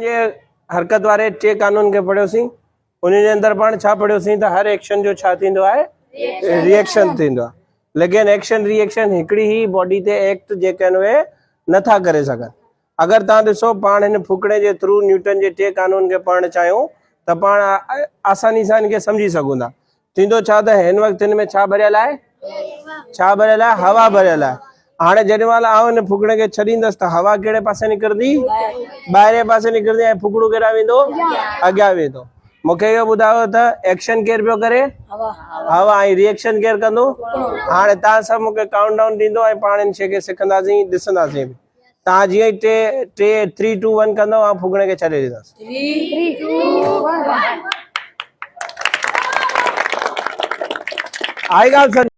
ये हरकत वारे 6 कानून के पढ़ियोसीं उन अंदर पाण छा पढ़ियोसीं त हर एक्शन जो छा थींदो आहे रिएक्शन थींदो आहे लेकिन एक्शन रिएक्शन हिकिड़ी ही बॉडी ते एक्ट जेके आहिनि उहे नथा करे सघनि। अगरि तव्हां ॾिसो पाण हिन फुकणे जे थ्रू न्यूटन जे 6 कानून खे पढ़णु चाहियूं त पाण आसानी सां हिनखे सम्झी सघूं था। थींदो छा त हिन वक़्तु हिन में छा भरियल आहे हवा भरियल आहे। हाणे जेॾी महिल आउं हिन फुकणे खे छॾींदसि त हवा कहिड़े पासे निकिरंदी ॿाहिरे पासे निकिरंदी ऐं फुकड़ो केॾां वेंदो अॻियां वेंदो। मूंखे इहो ॿुधायो त एक्शन केरु पियो करे हवा ऐं रिएक्शन केरु कंदो। हाणे तव्हां सभु मूंखे काउंट डाउन ॾींदो ऐं पाण हिन शइ खे सिखंदासीं ॾिसंदासीं बि। तव्हां जीअं ई 3 2 1 कंदव ऐं फुकणे खे छॾे ॾींदसि। 3 2 1 आई ॻाल्हि